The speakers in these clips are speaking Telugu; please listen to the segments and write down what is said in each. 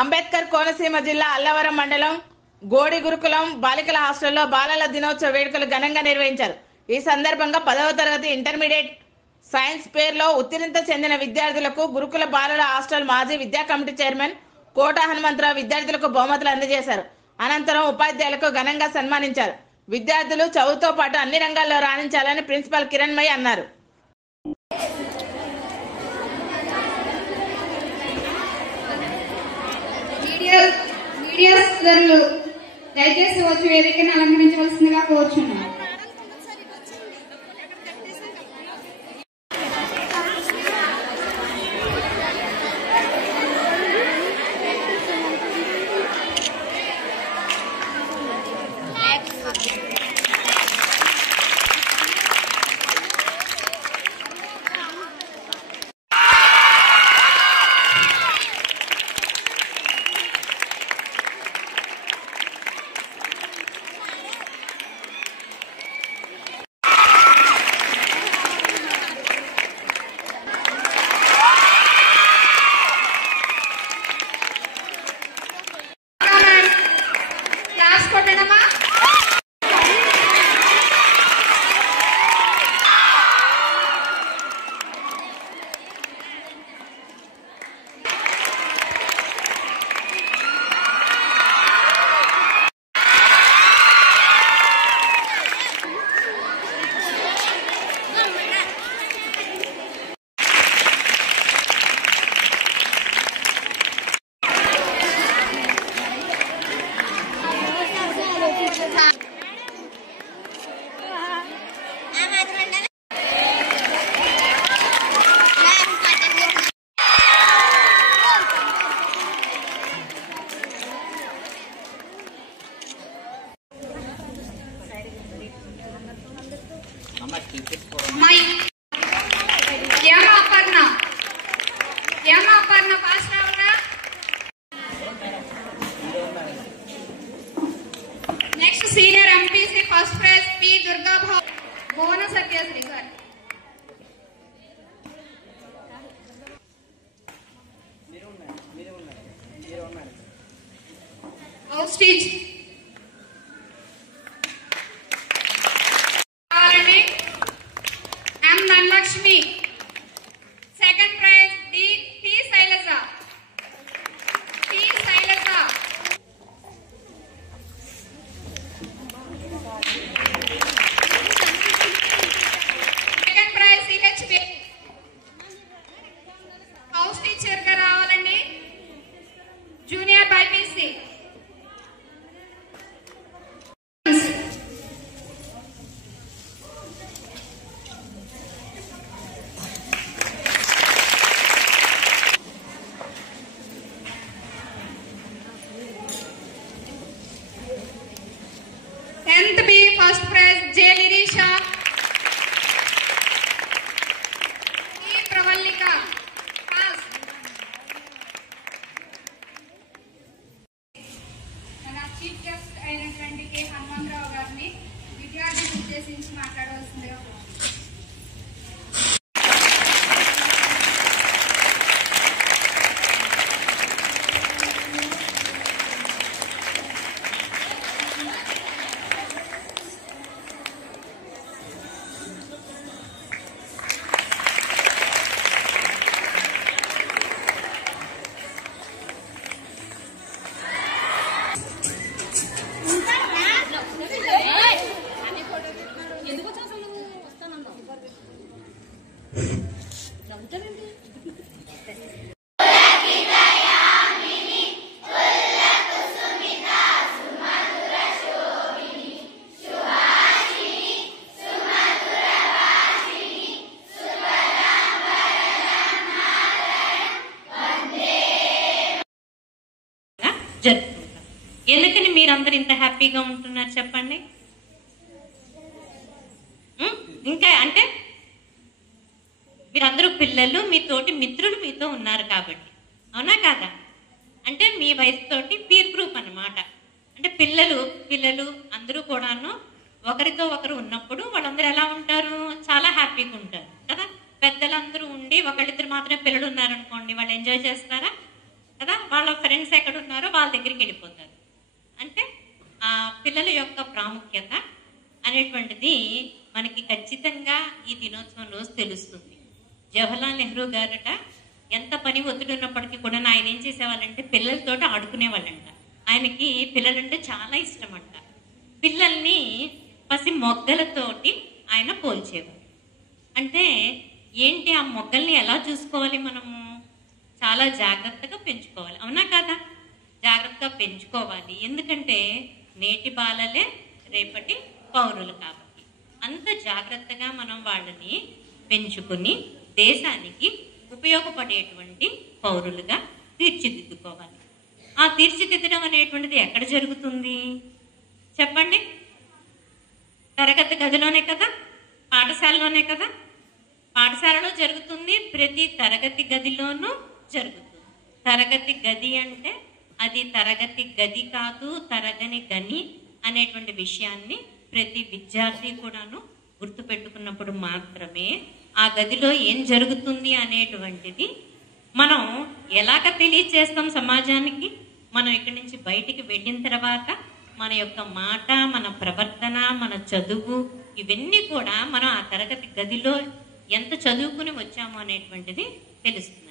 అంబేద్కర్ కోనసీమ జిల్లా అల్లవరం మండలం గోడి గురుకులం బాలికల హాస్టల్లో బాలల దినోత్సవ వేడుకలు ఘనంగా నిర్వహించారు. ఈ సందర్భంగా 10వ తరగతి ఇంటర్మీడియట్ సైన్స్ ఫేర్లో ఉత్తీర్ణత చెందిన విద్యార్థులకు గురుకుల బాలల హాస్టల్ మాజీ విద్యా కమిటీ చైర్మన్ కోట హనుమంతరావు విద్యార్థులకు బహుమతులు అందజేశారు. అనంతరం ఉపాధ్యాయులకు ఘనంగా సన్మానించారు. విద్యార్థులు చదువుతో పాటు అన్ని రంగాల్లో రాణించాలని ప్రిన్సిపల్ కిరణ్మయి అన్నారు. మీడియా సోదరులు దయచేసి వచ్చి వేదికను అలంకరించవలసిందిగా కోరుచున్నాను. Next senior MPC first prize P Durga Bhuvana Satyasri గారు. స్టేజ్ కావాలండి. M Dhanalakshmi. Second prize T Sailaja. Second prize CHP house teacher గా రావాలండి. Junior BiPC. Tenth B first prize J Lirisha. E Pravallika pass. మన చీఫ్ గెస్ట్ అయినటువంటి కె హనుమంతరావు గారిని విద్యార్థులను ఉద్దేశించి మాట్లాడవలసిందిగా. జరుపుకుంటాం. ఎందుకని మీరందరూ ఇంత హ్యాపీగా ఉంటున్నారు చెప్పండి? ఇంకా అంటే మీరందరూ పిల్లలు, మీ తోటి మిత్రులు మీతో ఉన్నారు కాబట్టి, అవునా కాదా? అంటే మీ వయసుతోటి పీర్ గ్రూప్ అన్నమాట. అంటే పిల్లలు అందరూ కూడాను ఒకరితో ఒకరు ఉన్నప్పుడు వాళ్ళందరూ ఎలా ఉంటారు? చాలా హ్యాపీగా ఉంటారు కదా. పెద్దలందరూ ఉండి ఒకళ్ళిద్దరు మాత్రమే పిల్లలు ఉన్నారనుకోండి, వాళ్ళు ఎంజాయ్ చేస్తారా? కదా, వాళ్ళ ఫ్రెండ్స్ ఎక్కడ ఉన్నారో వాళ్ళ దగ్గరికి వెళ్ళిపోతారు. అంటే ఆ పిల్లల యొక్క ప్రాముఖ్యత అనేటువంటిది మనకి ఖచ్చితంగా ఈ దినోత్సవం రోజు తెలుస్తుంది. జవహర్లాల్ నెహ్రూ గారట ఎంత పని ఒత్తిడి ఉన్నప్పటికీ కూడా ఆయన ఏం చేసేవాళ్ళంటే పిల్లలతో ఆడుకునేవాళ్ళంట. ఆయనకి పిల్లలంటే చాలా ఇష్టం అంట. పిల్లల్ని పసి మొగ్గలతోటి ఆయన పోల్చేవారు. అంటే ఏంటి, ఆ మొగ్గల్ని ఎలా చూసుకోవాలి, మనము చాలా జాగ్రత్తగా పెంచుకోవాలి. అవునా కదా? జాగ్రత్తగా పెంచుకోవాలి. ఎందుకంటే నేటి బాలలే రేపటి పౌరులు కాబట్టి అంత జాగ్రత్తగా మనం వాళ్ళని పెంచుకుని దేశానికి ఉపయోగపడేటువంటి పౌరులుగా తీర్చిదిద్దుకోవాలి. ఆ తీర్చిదిద్దడం అనేటువంటిది ఎక్కడ జరుగుతుంది చెప్పండి? తరగతి గదిలోనే కదా, పాఠశాలలోనే కదా. పాఠశాలలో జరుగుతుంది, ప్రతి తరగతి గదిలోనూ జరుగుతుంది. తరగతి గది అంటే అది తరగతి గది కాదు, తరగని గని అనేటువంటి విషయాన్ని ప్రతి విద్యార్థి కూడాను గుర్తుపెట్టుకున్నప్పుడు మాత్రమే ఆ గదిలో ఏం జరుగుతుంది అనేటువంటిది మనం ఎలాగ తెలియజేస్తాం సమాజానికి. మనం ఇక్కడి నుంచి బయటికి వెళ్ళిన తర్వాత మన యొక్క మాట, మన ప్రవర్తన, మన చదువు ఇవన్నీ కూడా మనం ఆ తరగతి గదిలో ఎంత చదువుకుని వచ్చాము అనేటువంటిది తెలుస్తుంది.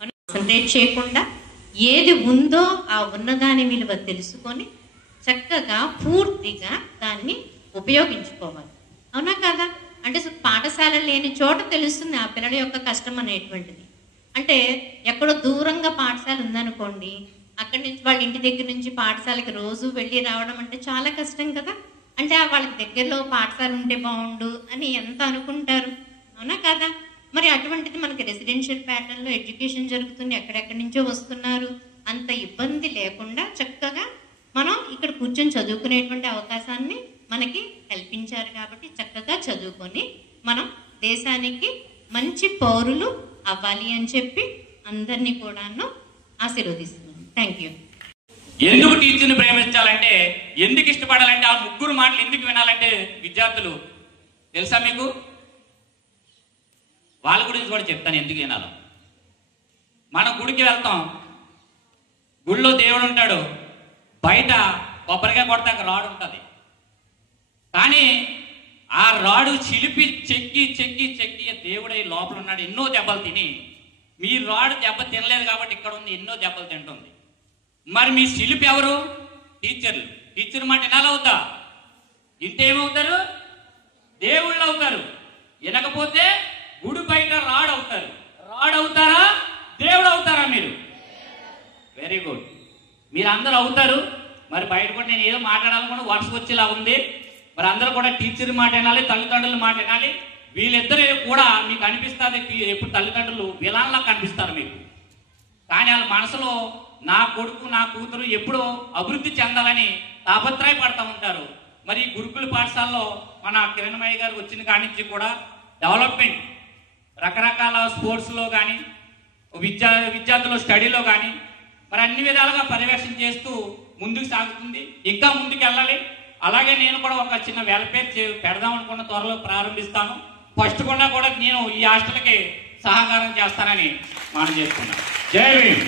కాన్సన్ట్రేట్ చేయకుండా ఏది ఉందో ఆ ఉన్నదాని విలువ తెలుసుకొని చక్కగా పూర్తిగా దాన్ని ఉపయోగించుకోవాలి. అవునా కదా? అంటే పాఠశాల లేని చోట తెలుస్తుంది ఆ పిల్లల యొక్క కష్టం అనేటువంటిది. అంటే ఎక్కడో దూరంగా పాఠశాల ఉందనుకోండి, అక్కడి నుంచి వాళ్ళ ఇంటి దగ్గర నుంచి పాఠశాలకి రోజు వెళ్ళి రావడం అంటే చాలా కష్టం కదా. అంటే వాళ్ళ దగ్గరలో పాఠశాల ఉంటే బాగుండు అని ఎంత అనుకుంటారు. అవునా కదా? మరి అటువంటిది మనకి రెసిడెన్షియల్ ప్యాటర్న్లో ఎడ్యుకేషన్ జరుగుతుంది, ఎక్కడెక్కడి నుంచో వస్తున్నారు. అంత ఇబ్బంది లేకుండా చక్కగా మనం ఇక్కడ కూర్చొని చదువుకునేటువంటి అవకాశాన్ని మనకి కల్పించారు కాబట్టి చక్కగా చదువుకొని మనం దేశానికి మంచి పౌరులు అవ్వాలి అని చెప్పి అందరినీ కూడాను ఆశీర్వదిస్తున్నాను. Thank you. ఎందుకు టీచర్ని ప్రేమించాలంటే, ఎందుకు ఇష్టపడాలంటే, ఆ ముగ్గురు మాటలు ఎందుకు వినాలంటే విద్యార్థులు తెలుసా మీకు? వాళ్ళ గురించి కూడా చెప్తాను ఎందుకు వినాలో. మన గుడికి వెళ్తాం, గుడిలో దేవుడు ఉంటాడు, బయట కొబ్బరికాయ కొడతాక రాడు ఉంటుంది. కానీ ఆ రాడు చిలిపి చెక్కి చెక్కి చెక్కి దేవుడై లోపల ఉన్నాడు. ఎన్నో దెబ్బలు తిని, మీ రాడు దెబ్బ తినలేదు కాబట్టి ఇక్కడ ఉంది, ఎన్నో దెబ్బలు తింటుంది. మరి మీ శిల్పి ఎవరు? టీచర్లు. టీచర్ మాట వినాలవుతా, ఇంటే ఏమవుతారు? దేవుళ్ళు అవుతారు. వినకపోతే గుడి బయట రాడు అవుతారు. రాడు అవుతారా, దేవుడు అవుతారా? మీరు వెరీ గుడ్, మీరు అందరూ అవుతారు. మరి బయట కూడా నేను ఏదో మాట్లాడాలనుకున్నా వర్షం వచ్చేలా ఉంది. మరి అందరూ కూడా టీచర్ మాట వినాలి, తల్లిదండ్రుల మాట వినాలి. వీళ్ళిద్దరు కూడా మీకు అనిపిస్తుంది, ఎప్పుడు తల్లిదండ్రులు విలాన్లా కనిపిస్తారు మీకు. కానీ వాళ్ళ మనసులో నా కొడుకు నా కూతురు ఎప్పుడో అభివృద్ధి చెందాలని తాపత్రయపడతా ఉంటారు. మరి గురుకుల పాఠశాలలో మన కిరణమయ్య గారు వచ్చిన కాడి నుంచి కూడా డెవలప్మెంట్ రకరకాల స్పోర్ట్స్లో కానీ విద్యార్థుల స్టడీలో కానీ మరి అన్ని విధాలుగా పర్యవేక్షణ చేస్తూ ముందుకు సాగుతుంది. ఇంకా ముందుకు వెళ్ళాలి. అలాగే నేను కూడా ఒక చిన్న వెల్ఫేర్ పెడదాం అనుకున్న త్వరలో ప్రారంభిస్తాను. ఫస్ట్ కూడా నేను ఈ హాస్టల్కి సహకారం చేస్తానని మనం చేసుకున్నాను. జై భీమ్.